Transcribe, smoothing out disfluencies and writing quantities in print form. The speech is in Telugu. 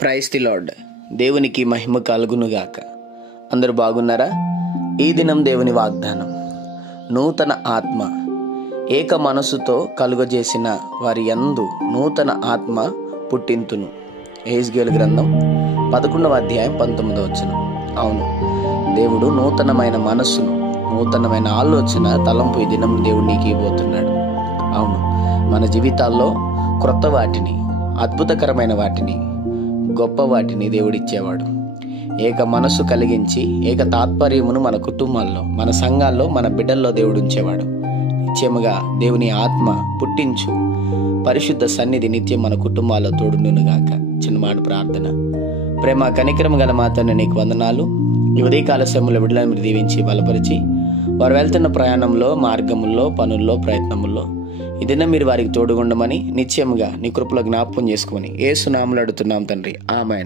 Praise the lord. దేవునికి మహిమ కలుగునుగాక. అందరూ బాగున్నారా? ఈ దినం దేవుని వాగ్దానం, నూతన ఆత్మ ఏక మనసుతో కలుగజేసిన వారి యందు నూతన ఆత్మ పుట్టింతును. యెహెజ్కేలు గ్రంథం 11వ అధ్యాయం 19వ వచనం. అవును, దేవుడు నూతనమైన మనస్సును, నూతనమైన ఆలోచన, తలంపు ఈ దినం దేవుడు నీకు ఇవ్వబోతున్నాడు. అవును, మన జీవితాల్లో క్రొత్త వాటిని, అద్భుతకరమైన వాటిని, గొప్ప వాటిని దేవుడిచ్చేవాడు. ఏక మనస్సు కలిగించి ఏక తాత్పర్యమును మన కుటుంబాల్లో, మన సంఘాల్లో, మన బిడ్డల్లో దేవుడు ఉంచేవాడు. నిత్యముగా దేవుని ఆత్మ పుట్టించు పరిశుద్ధ సన్నిధి నిత్యం మన కుటుంబాల్లో తోడునుగాక. చిన్నమాడు ప్రార్థన. ప్రేమ కనికరం గల మాతను నీకు వందనాలు. ఈ ఉదయకాల సమయంలో బిడ్డలను మీరు దీవించి బలపరిచి, వారు వెళ్తున్న ప్రయాణంలో, మార్గముల్లో, పనుల్లో, ప్రయత్నముల్లో ఈ దినం మీరు వారికి తోడుగుండమని నిత్యముగా నీ కృపలో జ్ఞాపకం చేసుకొని యేసు నామములో అడుగుతున్నాం తండ్రి. ఆమేన్.